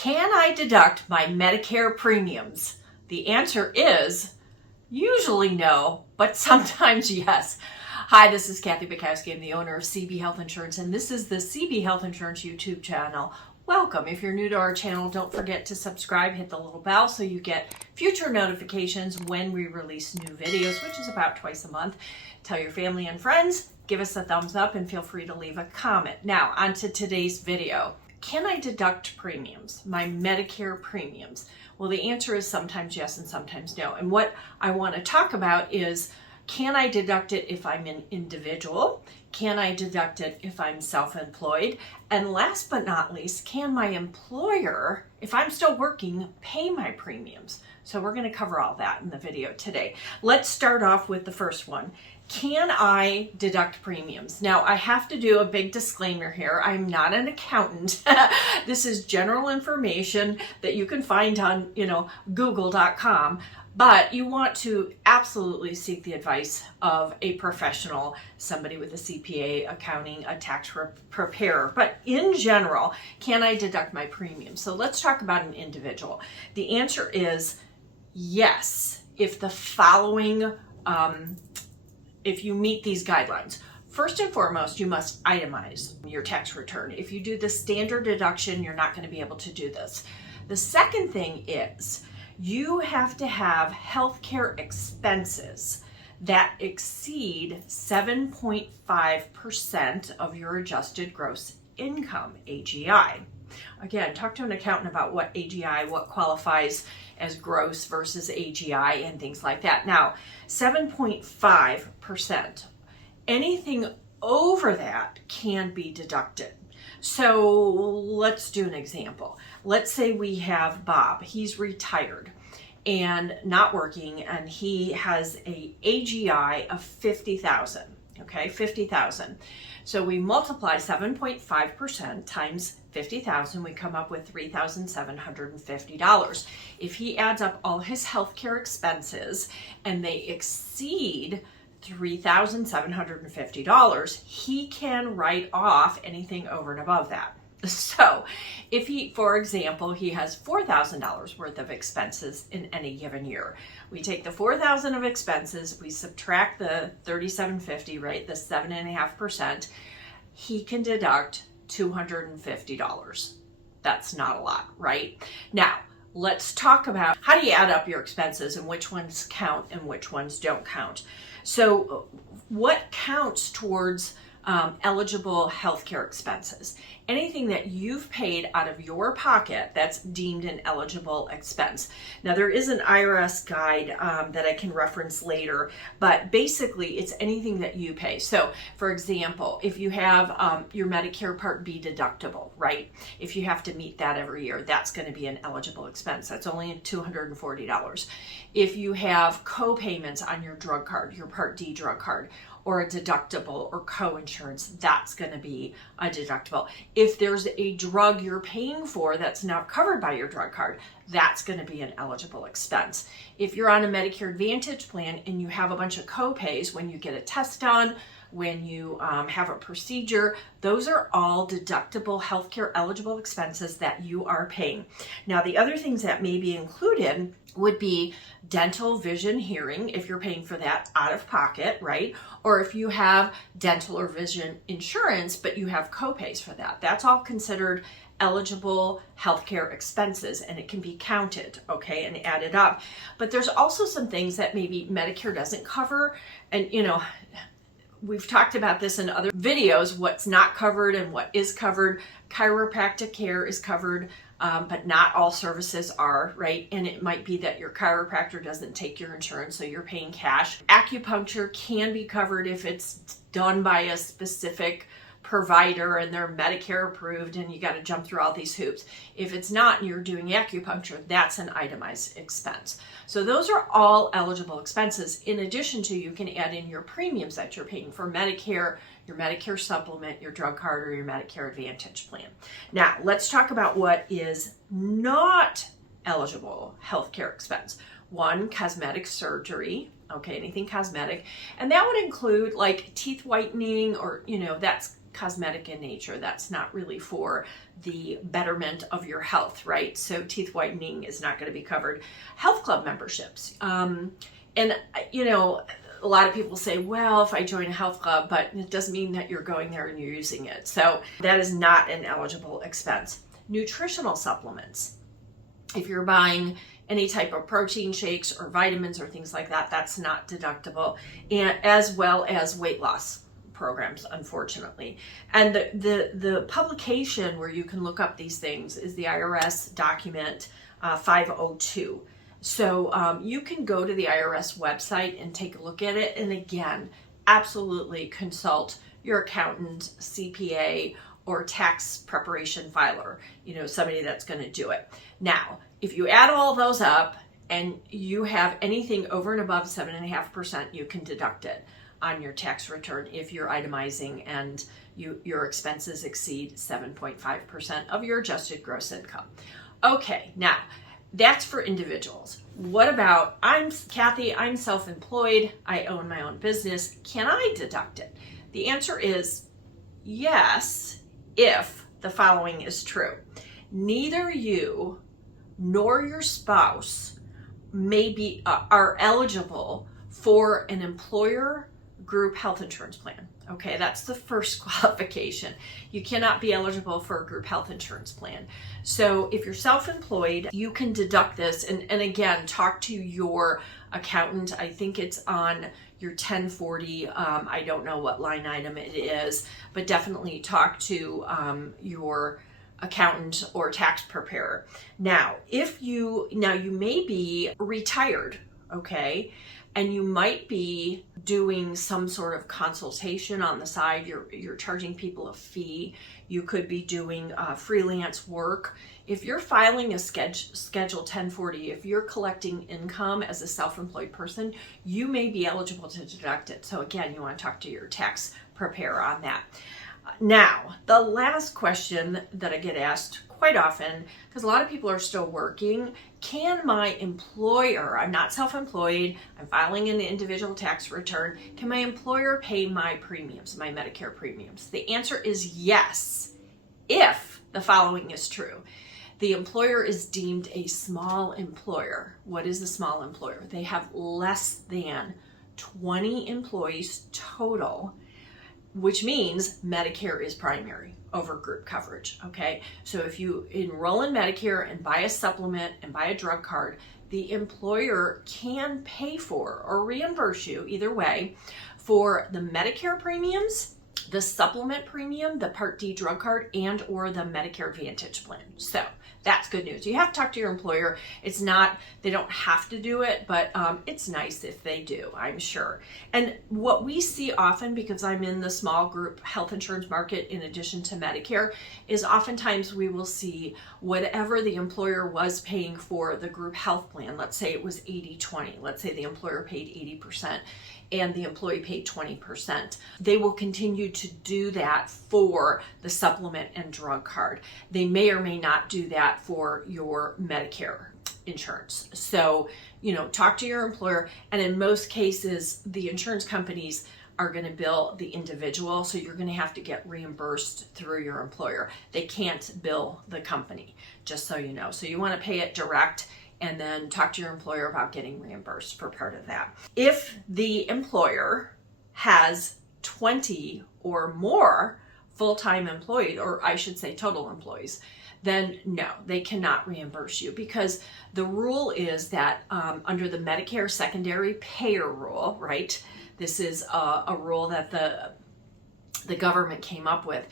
Can I deduct my Medicare premiums? The answer is usually no, but sometimes yes. Hi, this is Kathy Bukowski. I'm the owner of CB Health Insurance, and this is the CB Health Insurance YouTube channel. Welcome. If you're new to our channel, don't forget to subscribe, hit the little bell so you get future notifications when we release new videos, which is about twice a month. Tell your family and friends, give us a thumbs up, and feel free to leave a comment. Now, on to today's video. Can I deduct premiums, my Medicare premiums? Well, the answer is sometimes yes and sometimes no. And what I want to talk about is, can I deduct it if I'm an individual? Can I deduct it if I'm self-employed? And last but not least, can my employer, if I'm still working, pay my premiums? So we're going to cover all that in the video today. Let's start off with the first one. Can I deduct premiums? Now, I have to do a big disclaimer here. I'm not an accountant. This is general information that you can find on, google.com. But you want to absolutely seek the advice of a professional, somebody with a CPA, accounting, a tax preparer. But in general, can I deduct my premiums? So let's talk about an individual. The answer is yes, if the following, if you meet these guidelines. First and foremost, you must itemize your tax return. If you do the standard deduction, you're not going to be able to do this. The second thing is, you have to have healthcare expenses that exceed 7.5% of your adjusted gross income, AGI. Again, talk to an accountant about what AGI, what qualifies as gross versus AGI and things like that. Now, 7.5%, anything over that can be deducted. So let's do an example. Let's say we have Bob. He's retired and not working, and he has a AGI of 50,000. Okay, 50,000. So we multiply 7.5% times 50,000. We come up with $3,750. If he adds up all his healthcare expenses and they exceed $3,750, he can write off anything over and above that. So if he, for example, he has $4,000 worth of expenses in any given year, we take the $4,000 of expenses, we subtract the $3,750, right, the 7.5%, he can deduct $250. That's not a lot, right? Now, let's talk about how do you add up your expenses and which ones count and which ones don't count. So what counts towards eligible healthcare expenses? Anything that you've paid out of your pocket that's deemed an eligible expense. Now, there is an IRS guide that I can reference later, but basically it's anything that you pay. So, for example, if you have your Medicare Part B deductible, right? If you have to meet that every year, that's going to be an eligible expense. That's only $240. If you have co-payments on your drug card, your Part D drug card, or a deductible or co-insurance, that's going to be a deductible. If there's a drug you're paying for that's not covered by your drug card, that's going to be an eligible expense. If you're on a Medicare Advantage plan and you have a bunch of co-pays when you get a test done, when you have a procedure, those are all deductible healthcare eligible expenses that you are paying. Now, the other things that may be included would be dental, vision, hearing, if you're paying for that out of pocket, right? Or if you have dental or vision insurance, but you have co-pays for that. That's all considered eligible healthcare expenses, and it can be counted, okay, and added up. But there's also some things that maybe Medicare doesn't cover, and we've talked about this in other videos, what's not covered and what is covered. Chiropractic care is covered, but not all services are, right? And it might be that your chiropractor doesn't take your insurance, so you're paying cash. Acupuncture can be covered if it's done by a specific provider and they're Medicare approved and you got to jump through all these hoops. If it's not and you're doing acupuncture, that's an itemized expense. So those are all eligible expenses. In addition to, you can add in your premiums that you're paying for Medicare, your Medicare supplement, your drug card, or your Medicare Advantage plan. Now, let's talk about what is not eligible healthcare expense. One, cosmetic surgery. Okay, anything cosmetic. And that would include like teeth whitening or, that's cosmetic in nature. That's not really for the betterment of your health, right? So teeth whitening is not going to be covered. Health club memberships. And, you know, a lot of people say, well, if I join a health club, but it doesn't mean that you're going there and you're using it. So that is not an eligible expense. Nutritional supplements. If you're buying any type of protein shakes or vitamins or things like that, that's not deductible. And as well as weight loss programs, unfortunately. And the publication where you can look up these things is the IRS document 502. So you can go to the IRS website and take a look at it. And again, absolutely consult your accountant, CPA, or tax preparation filer, you know, somebody that's going to do it. Now, if you add all those up and you have anything over and above 7.5%, you can deduct it on your tax return if you're itemizing and your expenses exceed 7.5% of your adjusted gross income. Okay, now that's for individuals. What about, I'm Kathy, I'm self-employed, I own my own business, can I deduct it? The answer is yes, if the following is true. Neither you nor your spouse are eligible for an employer group health insurance plan. Okay, that's the first qualification. You cannot be eligible for a group health insurance plan. So if you're self-employed, you can deduct this. And again, talk to your accountant. I think it's on your 1040. I don't know what line item it is, but definitely talk to your accountant or tax preparer. Now, you may be retired, okay? And you might be doing some sort of consultation on the side. You're charging people a fee. You could be doing freelance work. If you're filing a Schedule 1040, if you're collecting income as a self-employed person, you may be eligible to deduct it. So again, you want to talk to your tax preparer on that. Now, the last question that I get asked quite often, because a lot of people are still working, can my employer, I'm not self-employed, I'm filing an individual tax return, can my employer pay my premiums, my Medicare premiums? The answer is yes, if the following is true. The employer is deemed a small employer. What is a small employer? They have less than 20 employees total, which means Medicare is primary over group coverage, okay? So if you enroll in Medicare and buy a supplement and buy a drug card, the employer can pay for or reimburse you, either way, for the Medicare premiums, the supplement premium, the Part D drug card, and or the Medicare Advantage plan. So that's good news. You have to talk to your employer. It's not, they don't have to do it, but it's nice if they do, I'm sure. And what we see often, because I'm in the small group health insurance market in addition to Medicare, is oftentimes we will see whatever the employer was paying for the group health plan. Let's say it was 80-20. Let's say the employer paid 80% and the employee paid 20%. They will continue to do that for the supplement and drug card. They may or may not do that for your Medicare insurance. So, you know, talk to your employer. And in most cases, the insurance companies are going to bill the individual. So you're going to have to get reimbursed through your employer. They can't bill the company, just so you know. So you want to pay it direct, and then talk to your employer about getting reimbursed for part of that. If the employer has 20 or more full-time employees, or I should say total employees, then no, they cannot reimburse you, because the rule is that under the Medicare secondary payer rule, right? This is a rule that the government came up with.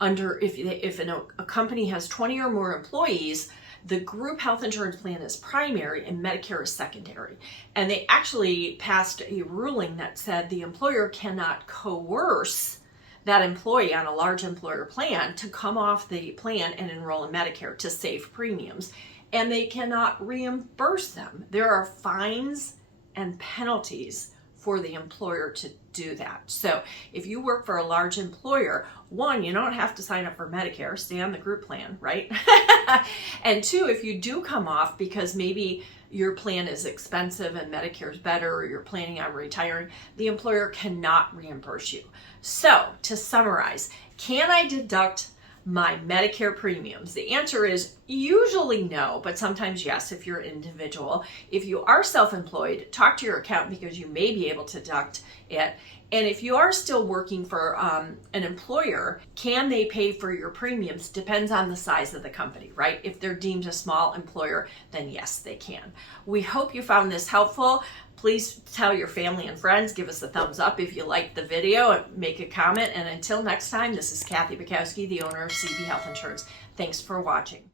If a company has 20 or more employees, the group health insurance plan is primary and Medicare is secondary. And they actually passed a ruling that said the employer cannot coerce that employee on a large employer plan to come off the plan and enroll in Medicare to save premiums. And they cannot reimburse them. There are fines and penalties for the employer to do that. So if you work for a large employer, one, you don't have to sign up for Medicare, stay on the group plan, right? And two, if you do come off because maybe your plan is expensive and Medicare is better, or you're planning on retiring, the employer cannot reimburse you. So to summarize, can I deduct my Medicare premiums? The answer is usually no, but sometimes yes if you're an individual. If you are self-employed, talk to your accountant because you may be able to deduct it. And if you are still working for an employer, can they pay for your premiums? Depends on the size of the company, right? If they're deemed a small employer, then yes, they can. We hope you found this helpful. Please tell your family and friends, give us a thumbs up if you liked the video, and make a comment. And until next time, this is Kathy Bukowski, the owner of CB Health Insurance. Thanks for watching.